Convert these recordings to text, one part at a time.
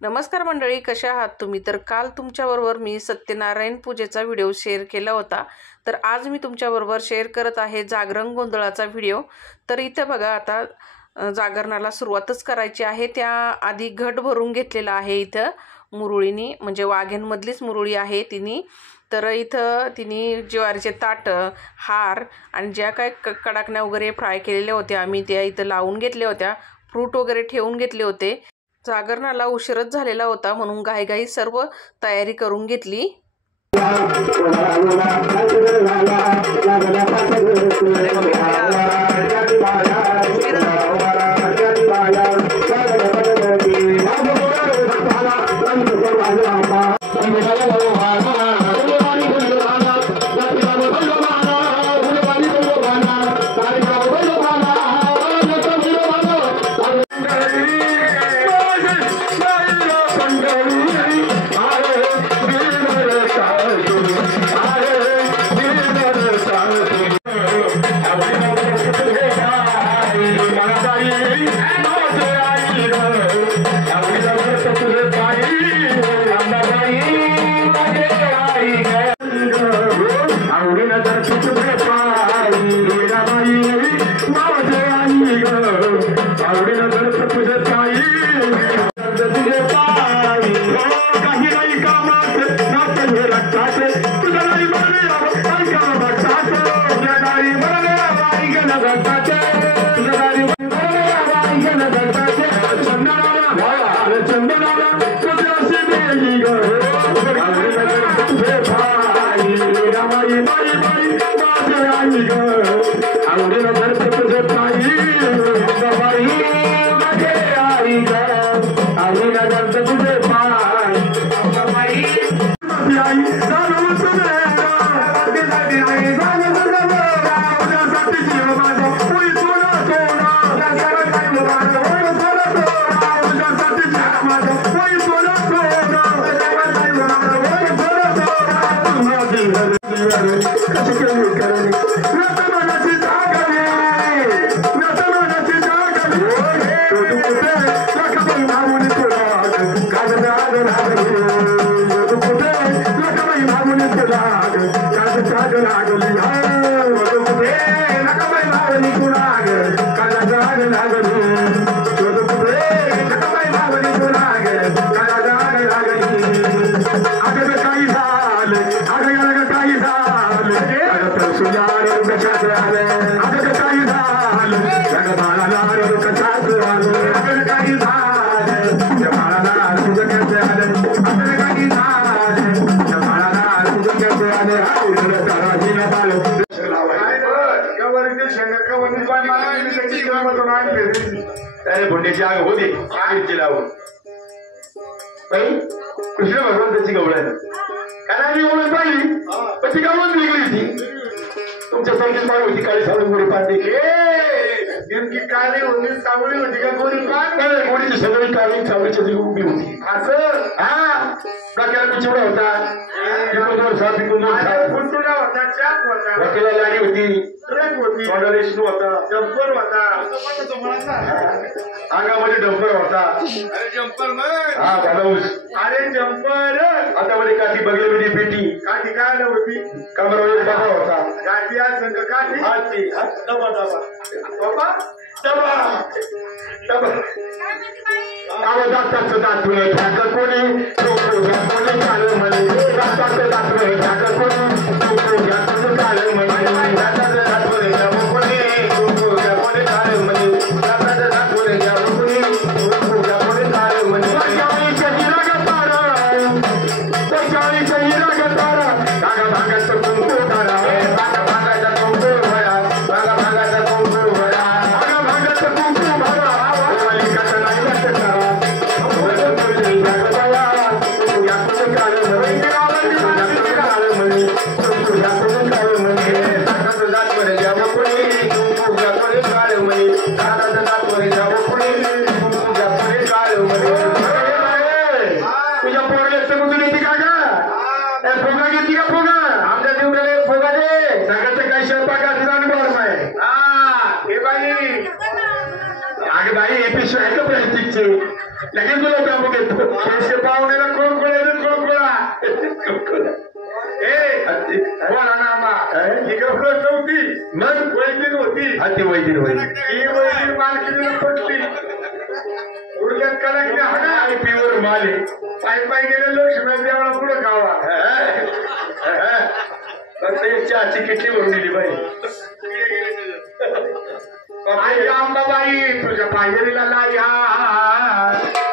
नमस्कार मंडळी, कशा आहात तुम्ही? तर काल तुमच्याबरोबर मी सत्यनारायण पूजेचा व्हिडिओ शेअर केला होता. तर आज मी तुमच्याबरोबर शेअर करत आहे जागरण गोंधळाचा व्हिडिओ. तर इथे बघा, आता जागरणाला सुरुवातच करायची आहे. त्या आधी घट भरून घेतलेला आहे इथं मुरुळीनी, म्हणजे वाघ्यांमधलीच मुरुळी आहे तिने. तर इथं तिने ज्वारीचे ताट, हार आणि ज्या काय कडाकण्या वगैरे फ्राय केलेल्या होत्या आम्ही त्या इथं लावून घेतल्या होत्या. फ्रूट वगैरे ठेवून घेतले होते. जागरणाला उशीरच झालेला होता म्हणून घाईघाई सर्व तयारी करून घेतली. कृष्ण भगवंताची गवळ आहे. कानाची गवळ पाहिली पण ती गवळ वेगळी होती. तुमच्यासारखीच माळ होती, काळी सावळी गोरी पांढरी. नेमकी काळी होती सावळी होती का गोरी पांढरी? गोरीची सगळी काळी, सावळीची जी उभी होती. असं हा डोक्याला पिचुडा होता, वकिला लाडी होती, रेशनू होता, जम्पर होता, अंगामध्ये डंपर होता. अरे जम्पर हा भाऊस. अरे जम्पर हातामध्ये काठी, बगलेमध्ये पेटी. काठी काय होती? कमरावर बाबा होता. काठी आज संघ काठी हाती डबा डबा बाबा डबा डबा. दाताचं दातून ठाकर कोणी कोणी काळ म्हणे. दाताचं दातून ठाकर कोणी काळ म्हणे. दाताचं दातून घ्यावं कोणी कोणी काळ म्हणे. दाताचं दातून घ्यावं कोणी कोणी काळ म्हणे. पैशाळीच्या हिरा गतारा, पैशाळीच्या हिरा गतारा, भागा भागाचं कुंकू धारा, भागा भागाचा कुंकू भरा, भागा भागाचा कुंकू भरा, भागा भागाचं कुंकू भरा. मालिकाचं नाही वाटत करा. लगेच तुला काम घेतो. ती वैदिक वैदिक ही वैदिक मालकीला पटली गुडघ्यात कलाकने हाडा आणि पिवर माले पाय पाय गेले लक्ष्मी देवाला पुढे गावा फक्त एक चहाची किटली भरून दिली बाई आई अंबाबाई तुझ्या पायरीला लाया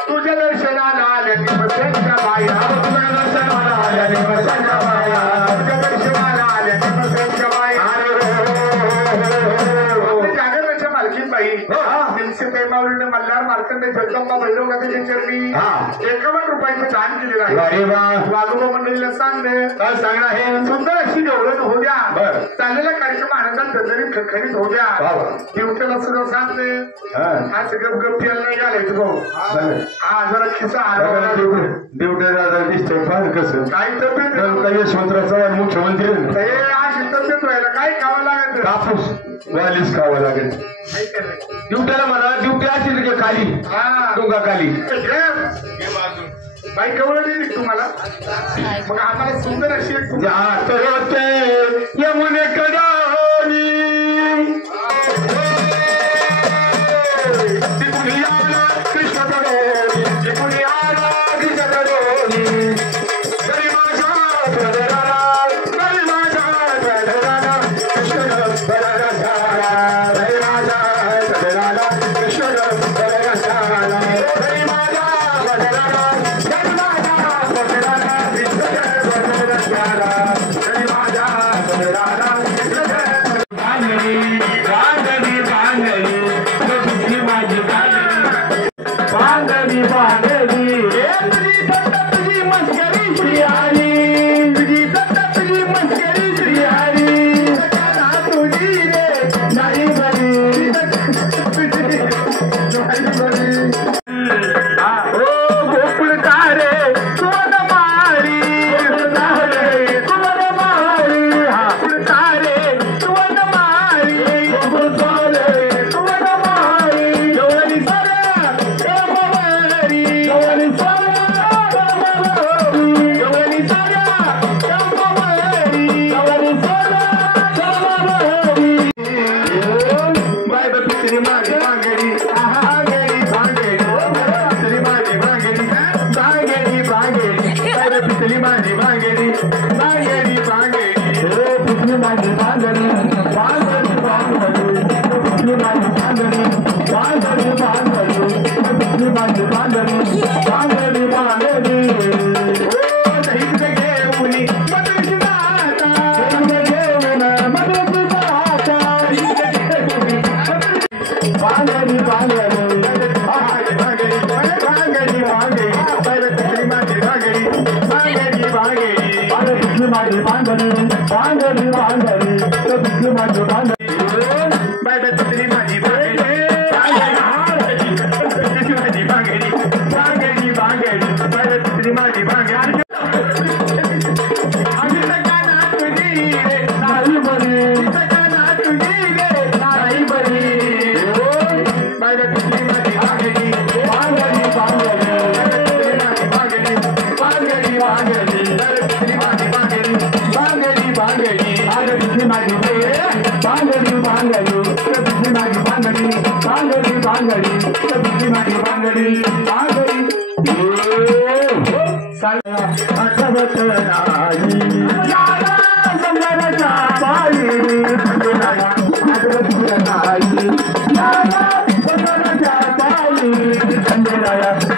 तुझ्या दर्शनाला आल्या निमसंच्या बाया तुझ्या दर्शनाला आल्या निमसंच्या बाया तुझ्या दर्शनाला आल्या निमसंच्या बाया जागरणाच्या मालकीन बाई निमसेताई माऊलीने मल्हार मार्कंडे जगदंबा भैरवनाथाच्या चरणी 51 रुपयाचं दान केलेलं आहे. वाघोबा मंडळीला सांगणे काय सांगणार आहे सुंदर अशी देवळण होऊ द्या चाललेला कार्यक्रम आनंदात दणदणीत खणखणीत होऊ द्या दिवट्याला सुद्धा सांगते आज गप यायला नाही घालायचं भाऊ हा जरा खिसा देवटे दादा दिसतोय फार कसं काय तब्येत यशवंतराव चव्हाण मुख्यमंत्री आज तब्येत व्हायला काय खावं लागत कापूस वालीस खावं लागेल ड्युट्याला म्हणा ड्युटी असेल की खाली डोंगा खाली बाई कवळ दिली तुम्हाला मग आम्हाला सुंदर अशी एक जात होते यमुने कडानी तिकुनी आला कृष्ण करोनी तिकुनी आला कृष्ण करोनी गरी माझा प्रधराला गरी माझा प्रधराला कृष्ण बररा झाला गरी माझा प्रधराला कृष्ण बररा झाला गरी माझा प्रधराला गरी माझा प्रधराला कृष्ण बररा झाला गरी माझा प्रधराला बांगडी बांगडी बांगडी तुझी माझी बांगडी बांगडी तुझी दत्त तुझी मस्करी श्री हरी तुझी दत्त तुझी मस्करी श्री हरी तुझी रे नाही बरी ओ गोकुळकारे सोन मारी सोन मारी गोकुळकारे सोन मारी गोकुळकारे सोन मारी जवळी सरा कमवारी जवळी सरा कमवारी जवळी सरा कमवारी जवळी सरा कमवारी बाय बाय पितरी माझी बांगडी आहा गडी बांगडी पितरी माझी बांगडी बांगडी बांगडी बाय बाय पितरी माझी बांगडी बांगडी बांगडी पितरी माझी बांगडी बांगडी बांगडी पितरी माझी बांगडी बांगडी बांगडी पितरी माझी बांगडी बांगडी बांगडी ओ दहीत घेऊन मधुची माता दहीत घेऊन मधुची माता बांगडी बांगडी बांगडी बांगडी बांगडी पितरी माझी बांगडी बांगडी बांगडी पितरी माझी बांगडी बांगडी बांगडी पितरी माझी बांगडी बाय बाय पितरी माझी बांगडी पितरी माझी बांगडी बांगडी बांगडी बाय बाय पितरी माझी बांगडी आम्ही सगळ्यांना तुझी रे नाही बरी सगळ्यांना तुझी रे नाही बरी बाय बाय पितरी माझी बांगडी बांगडी बांगडी बांगडी बांगडी पितरी माझी बांगडी बांगडी बांगडी आज पितरी माझी बांगडी बांगडी पितरी माझी बांगडी बांगडी बांगडी पितरी माझी बांगडी बांगडी आठवत नाही याला संगमच्या पायी आठवत नाही याला संगमच्या पायी संजय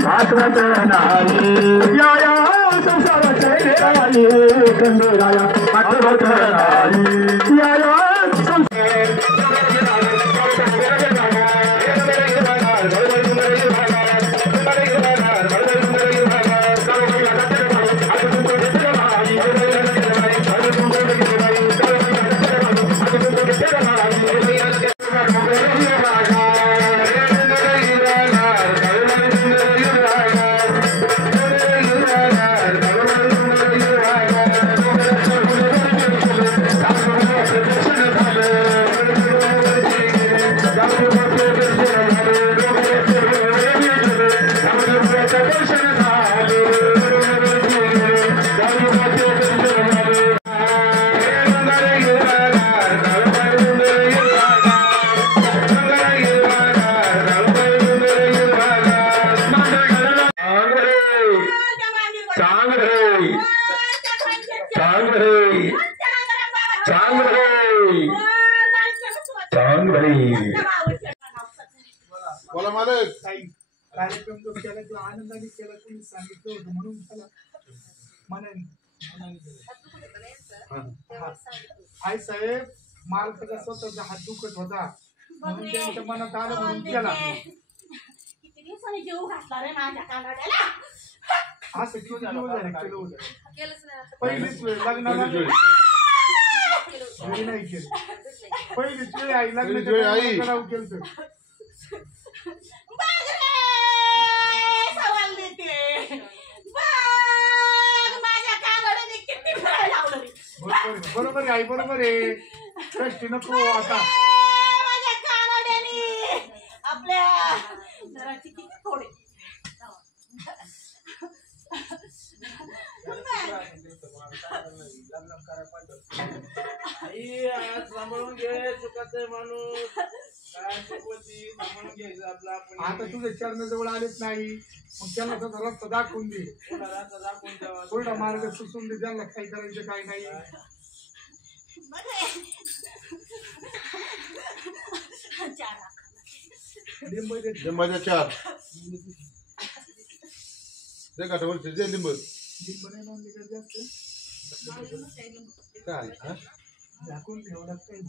आठवत नाही या संसाराचे राणी संजय आठवत नाही या आनंदाने केला तुम्ही सांगितलं होतं म्हणून त्याला मनाने आई साहेब माल त्याचा स्वतःचा हात दुखत होता म्हणून त्यांच्या मनात आलं म्हणून केला. किती दिवसांनी जीव घातला रे माझ्या कानाड्याला. असं किती दिवस झाले केलं होतं पहिलीच वेळ लग्नाला नाही केलं पहिलीच वेळ आई लग्नाच्या केलं. सवाल देते माझ्या कानाड्याने किती फिरायला लावलं रे. बरोबर आहे आई बरोबर आहे कष्टी नको आता माझ्या कानाड्याने आपल्या घराची किती थोडे सांभाळून घे चुकाचे माणूस काय चुकवती सांभाळून घ्यायचं आपलं आपण. आता तुझ्या चरणाजवळ आलेच नाही मग त्यांना त्याचा रस्ता दाखवून दे दाखवून द्यावा थोडा मार्ग सुचून दे त्यांना काही करायचं काही नाही. लिंबाच्या 4 ते काठावरचे जे लिंब काय झाकून ठेवलं काही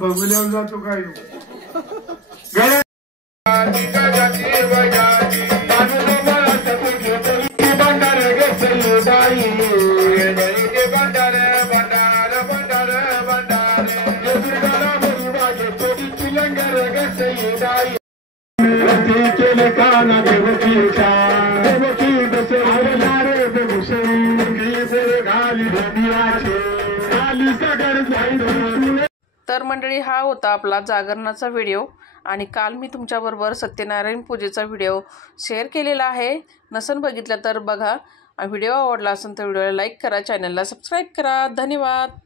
बघूल्यावर जातो काय तर मंडळी हा होता आपला जागरणाचा व्हिडिओ आणि काल मी तुमच्याबरोबर सत्यनारायण पूजेचा व्हिडिओ शेअर केलेला आहे. नसन बघितलं तर बघा. व्हिडिओ आवडला असेल तर व्हिडिओला लाईक करा, चॅनलला सबस्क्राईब करा. धन्यवाद.